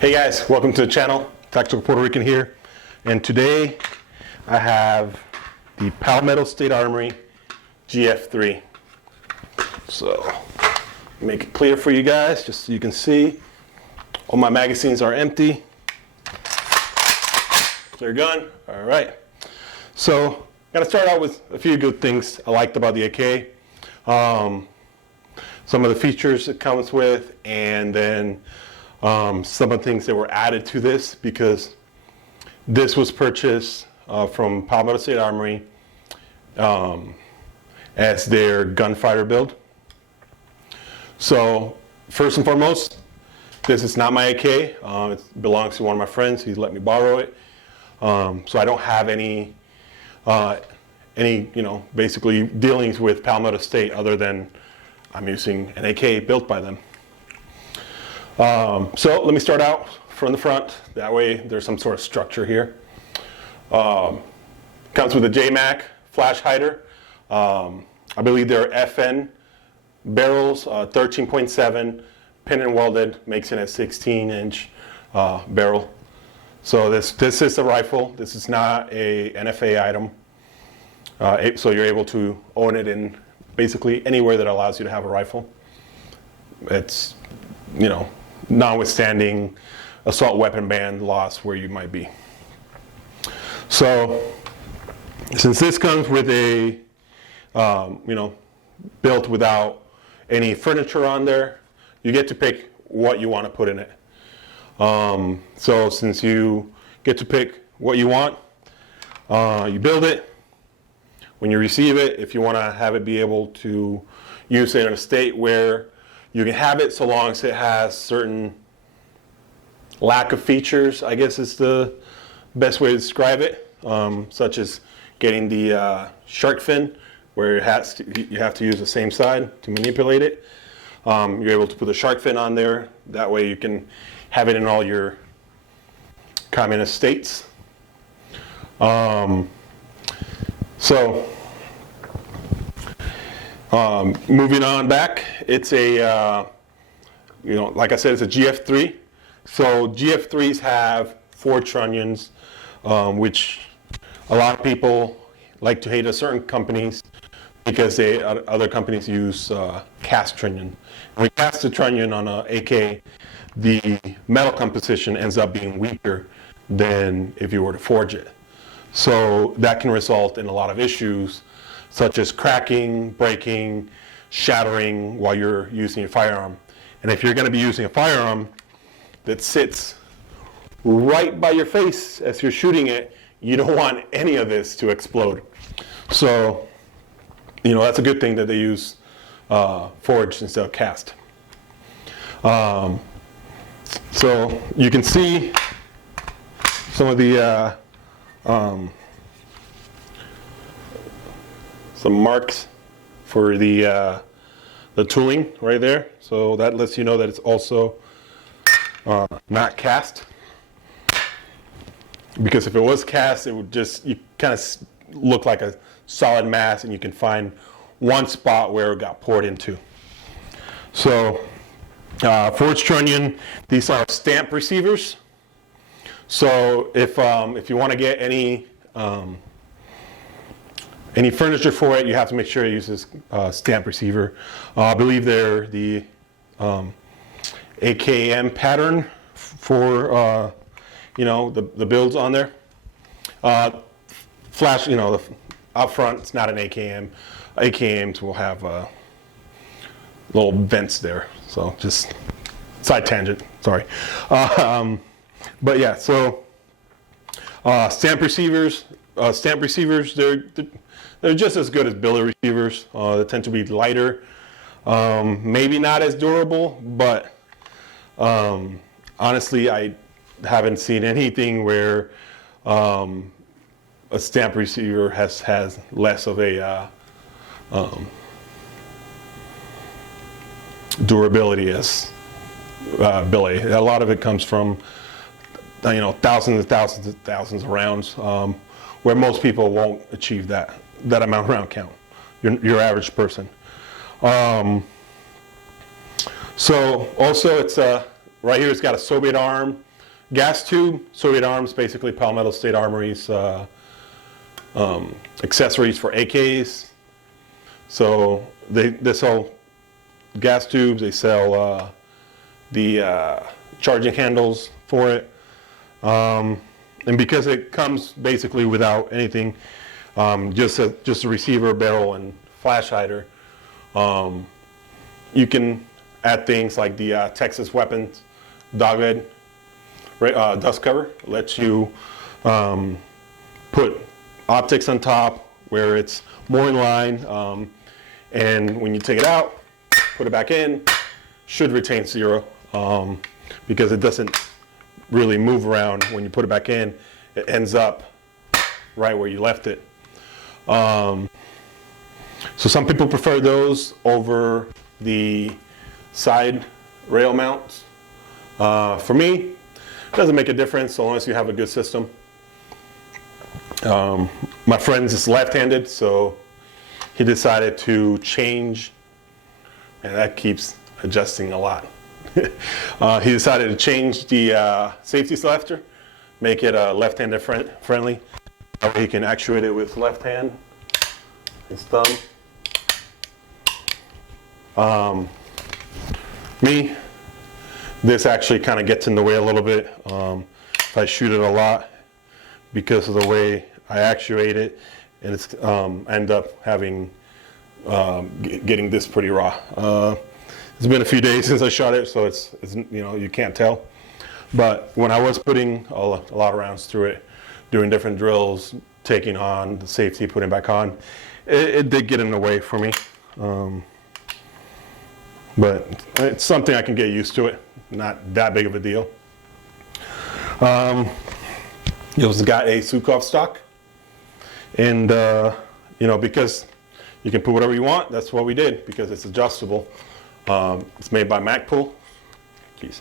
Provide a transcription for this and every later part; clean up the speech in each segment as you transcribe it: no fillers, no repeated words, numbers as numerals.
Hey guys, welcome to the channel. Tactical Puerto Rican here, and today I have the Palmetto State Armory GF3. So make it clear for you guys, just so you can see. All my magazines are empty. Clear gun. All right. So I'm gonna start out with a few good things I liked about the AK. Some of the features it comes with, and then some of the things that were added to this, because this was purchased from Palmetto State Armory as their gunfighter build. So first and foremost, this is not my AK. It belongs to one of my friends. He's let me borrow it. So I don't have any basically dealings with Palmetto State other than I'm using an AK built by them. So let me start out from the front. That way there's some sort of structure here. Comes with a JMac flash hider. I believe they're FN barrels, 13.7, pin and welded, makes it a 16-inch barrel. So this is a rifle. This is not a NFA item. So you're able to own it in basically anywhere that allows you to have a rifle. It's, notwithstanding assault weapon ban laws where you might be. So since this comes with a, built without any furniture on there, you get to pick what you want to put in it. So since you get to pick what you want, you build it. When you receive it, if you want to have it be able to use it in a state where you can have it, so long as it has certain lack of features, I guess is the best way to describe it, such as getting the shark fin, where you have to use the same side to manipulate it. You're able to put the shark fin on there. That way you can have it in all your communist states. Moving on back, it's a, like I said, it's a GF3. So GF3s have 4 trunnions, which a lot of people like to hate at certain companies because other companies use cast trunnion. When we cast a trunnion on an AK, the metal composition ends up being weaker than if you were to forge it. So that can result in a lot of issues, such as cracking, breaking, shattering while you're using a firearm. And if you're going to be using a firearm that sits right by your face as you're shooting it, you don't want any of this to explode. So, that's a good thing that they use forged instead of cast. So you can see some of the some marks for the tooling right there. So that lets you know that it's also not cast. Because if it was cast, it would you kind of look like a solid mass, and you can find one spot where it got poured into. So forged trunnion, these are stamp receivers. So if you want to get any furniture for it, you have to make sure it uses stamp receiver. I believe they're the AKM pattern for the builds on there. Flash, up front, it's not an AKM. AKMs will have little vents there. So just side tangent, sorry. But yeah, so stamp receivers, they're just as good as billet receivers. They tend to be lighter, maybe not as durable, but honestly, I haven't seen anything where a stamp receiver has less of a durability as billet. A lot of it comes from thousands and thousands of rounds, where most people won't achieve that amount of round count. your average person. So also it's right here it's got a Soviet arm gas tube. Soviet arms basically Palmetto State Armory's accessories for AKs. So they sell gas tubes, they sell the charging handles for it. And because it comes basically without anything, just a receiver, barrel, and flash hider, you can add things like the Texas Weapons doghead dust cover. It lets you put optics on top where it's more in line, and when you take it out, put it back in, should retain zero, because it doesn't really move around. When you put it back in, it ends up right where you left it. So some people prefer those over the side rail mounts. For me, it doesn't make a difference unless you have a good system. My friend is left-handed, so he decided to change, and that keeps adjusting a lot. He decided to change the safety selector, make it left-handed friendly. That way he can actuate it with left hand, his thumb. Me, this actually kind of gets in the way a little bit if I shoot it a lot, because of the way I actuate it, and it's end up having getting this pretty raw. It's been a few days since I shot it, so it's you can't tell. But when I was putting a lot of rounds through it, doing different drills, taking on the safety, putting back on, it did get in the way for me. But it's something I can get used to it. Not that big of a deal. It was got a Sukhov stock, and because you can put whatever you want, that's what we did, because it's adjustable. It's made by Magpul. Jeez.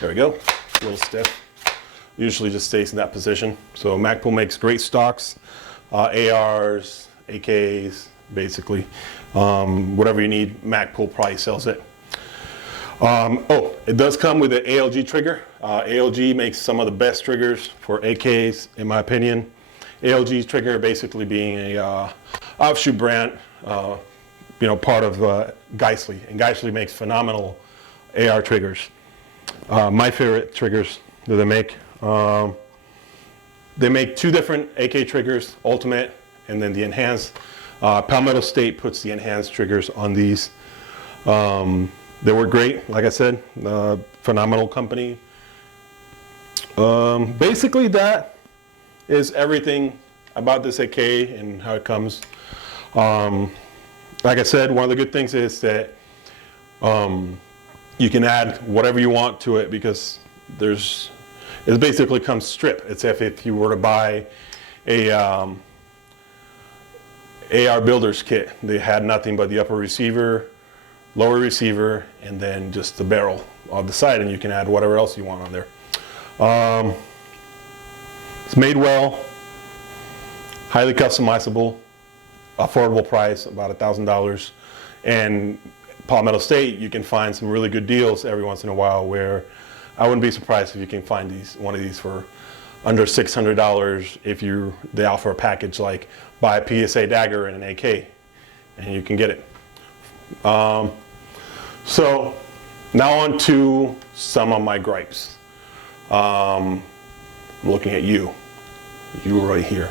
There we go. A little stiff. Usually just stays in that position. So Magpul makes great stocks, ARs, AKs, basically. Whatever you need, Magpul probably sells it. It does come with an ALG trigger. ALG makes some of the best triggers for AKs, in my opinion. ALG trigger basically being a offshoot brand, part of Geissele, and Geissele makes phenomenal AR triggers. My favorite triggers that they make two different AK triggers, Ultimate and then the Enhanced. Palmetto State puts the Enhanced triggers on these. They were great, like I said, phenomenal company. Basically that is everything about this AK and how it comes. Like I said, one of the good things is that you can add whatever you want to it, because it basically comes strip. It's if you were to buy a AR builder's kit. They had nothing but the upper receiver, lower receiver, and then just the barrel on the side, and you can add whatever else you want on there. It's made well, highly customizable, affordable price, about $1,000. And Palmetto State, you can find some really good deals every once in a while, where I wouldn't be surprised if you can find one of these for under $600 if they offer a package like buy a PSA dagger and an AK, and you can get it. So now on to some of my gripes. I'm looking at you right here.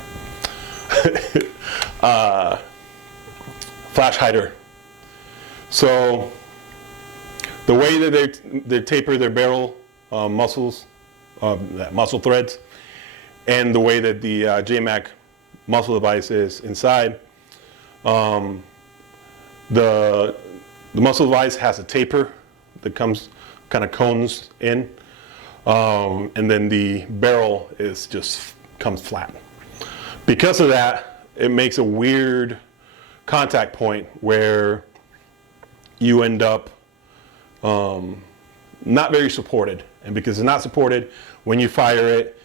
Flash hider. So the way that they taper their barrel muscles, muscle threads, and the way that the JMac muscle device is inside, the muscle device has a taper that comes kind of cones in, and then the barrel comes flat. Because of that, it makes a weird contact point where you end up not very supported. And because it's not supported, when you fire it,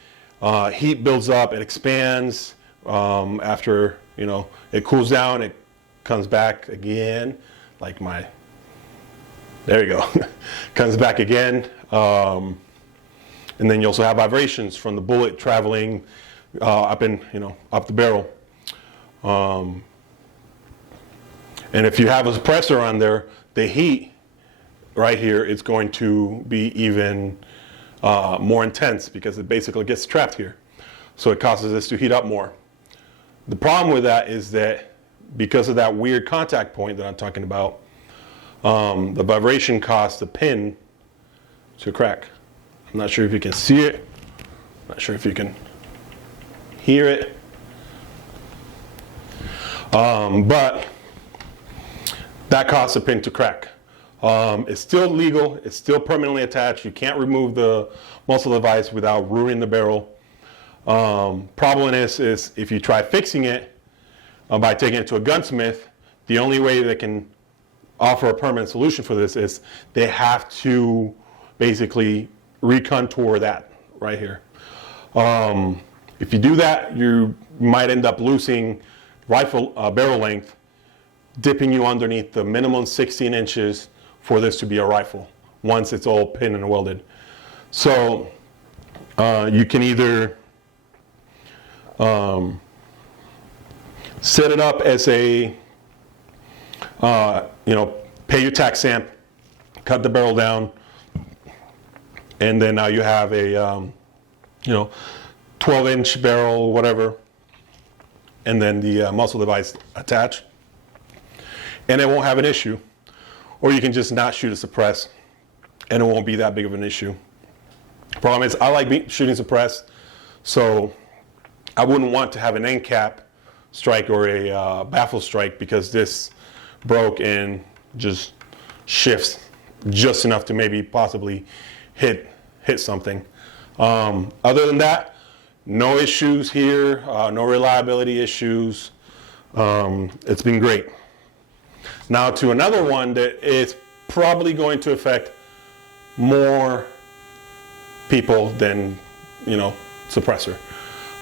heat builds up, it expands. After it cools down, it comes back again, like there you go, comes back again. And then you also have vibrations from the bullet traveling up the barrel. And if you have a suppressor on there, the heat right here is going to be even more intense because it basically gets trapped here. So it causes this to heat up more. The problem with that is that because of that weird contact point that I'm talking about, the vibration caused the pin to crack. I'm not sure if you can see it. I'm not sure if you can hear it. But that caused the pin to crack. It's still legal. It's still permanently attached. You can't remove the muzzle device without ruining the barrel. Problem is if you try fixing it by taking it to a gunsmith, the only way they can offer a permanent solution for this is they have to basically recontour that right here. If you do that, you might end up losing rifle barrel length, dipping you underneath the minimum 16 inches for this to be a rifle once it's all pinned and welded. So you can either set it up as a pay your tax stamp, cut the barrel down, and then now you have a 12-inch barrel, whatever, and then the muzzle device attached, and it won't have an issue. Or you can just not shoot a suppress, and it won't be that big of an issue. Problem is, I like shooting suppress, so I wouldn't want to have an end cap strike or a baffle strike because this broke and just shifts just enough to maybe possibly hit something. Other than that, no issues here, no reliability issues. It's been great. Now to another one that is probably going to affect more people than suppressor,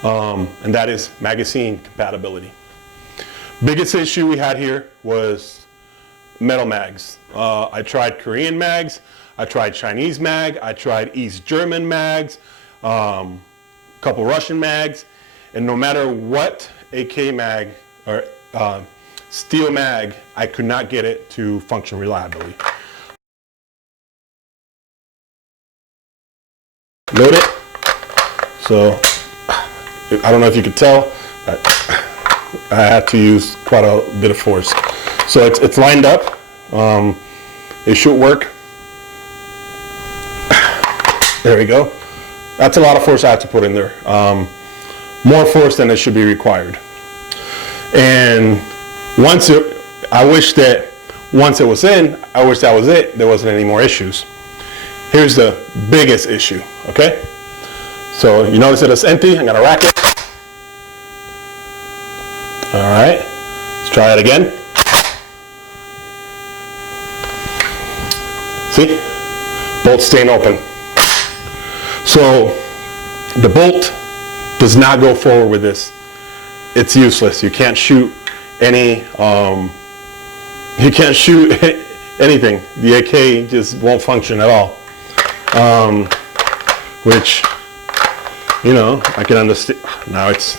and that is magazine compatibility. Biggest issue we had here was metal mags. I tried Korean mags, I tried Chinese mag, I tried East German mags, couple Russian mags, and no matter what AK mag or steel mag, I could not get it to function reliably. Load it. So I don't know if you could tell, but I had to use quite a bit of force. So it's lined up. It should work. There we go. That's a lot of force I have to put in there. More force than it should be required. And I wish that once it was in, I wish that was it. There wasn't any more issues. Here's the biggest issue, okay? So you notice that it's empty. I'm gonna rack it. All right, let's try it again. See, bolt staying open. So the bolt does not go forward with this. It's useless. You can't shoot any, you can't shoot anything. The AK just won't function at all. Which, I can understand. Now it's,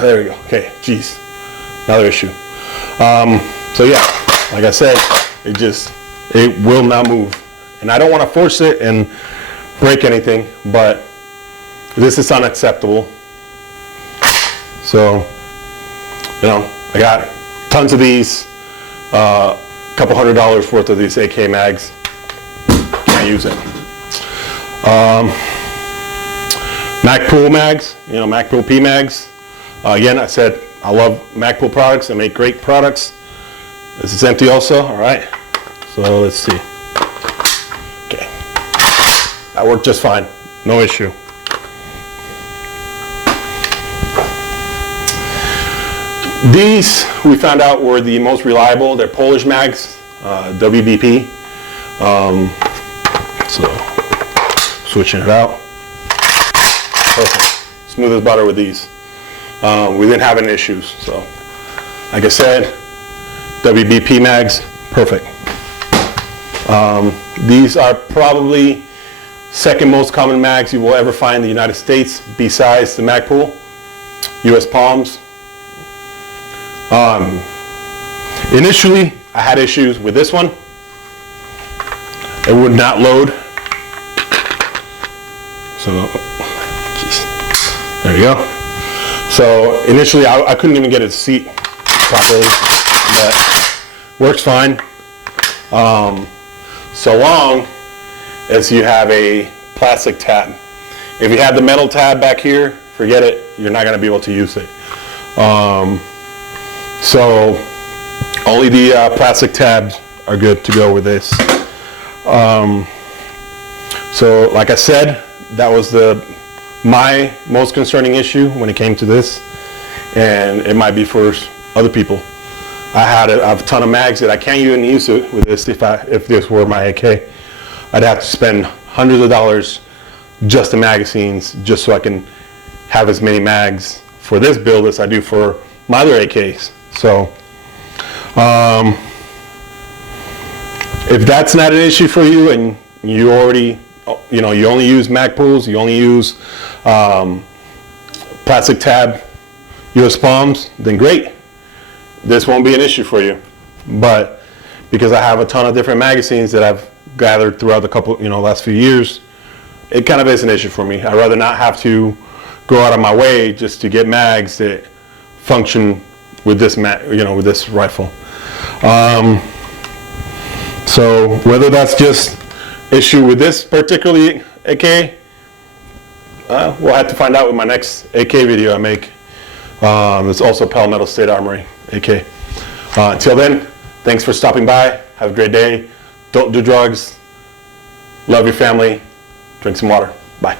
there we go. Okay, geez, another issue. So yeah, like I said, it will not move. And I don't want to force it and break anything, but this is unacceptable. So, I got tons of these, couple $100 worth of these AK mags. Can't use it. Magpul mags, Magpul P mags. Again, I said I love Magpul products. They make great products. This is empty also. All right. So let's see. Okay. That worked just fine. No issue. These we found out were the most reliable. They're Polish mags, WBP. So switching it out. Perfect. Smooth as butter with these. we didn't have any issues. So, like I said, WBP mags, perfect. These are probably second most common mags you will ever find in the United States besides the Magpul, US Palms. Initially, I had issues with this one. It would not load. So, geez. There you go. So initially, I couldn't even get it to seat properly, but works fine. So long as you have a plastic tab. If you have the metal tab back here, forget it. You're not going to be able to use it. So only the plastic tabs are good to go with this. So like I said, that was my most concerning issue when it came to this, and it might be for other people. I have a ton of mags that I can't even use it with this. If this were my AK, I'd have to spend hundreds of dollars just in magazines, just so I can have as many mags for this build as I do for my other AKs. So if that's not an issue for you, and you already, you only use Magpuls, you only use plastic tab US Palms, then great. This won't be an issue for you. But because I have a ton of different magazines that I've gathered throughout the last few years, it kind of is an issue for me. I'd rather not have to go out of my way just to get mags that function with this with this rifle. So whether that's just issue with this particular AK, we'll have to find out with my next AK video I make. It's also Palmetto State Armory AK. Until then, thanks for stopping by. Have a great day. Don't do drugs. Love your family. Drink some water. Bye.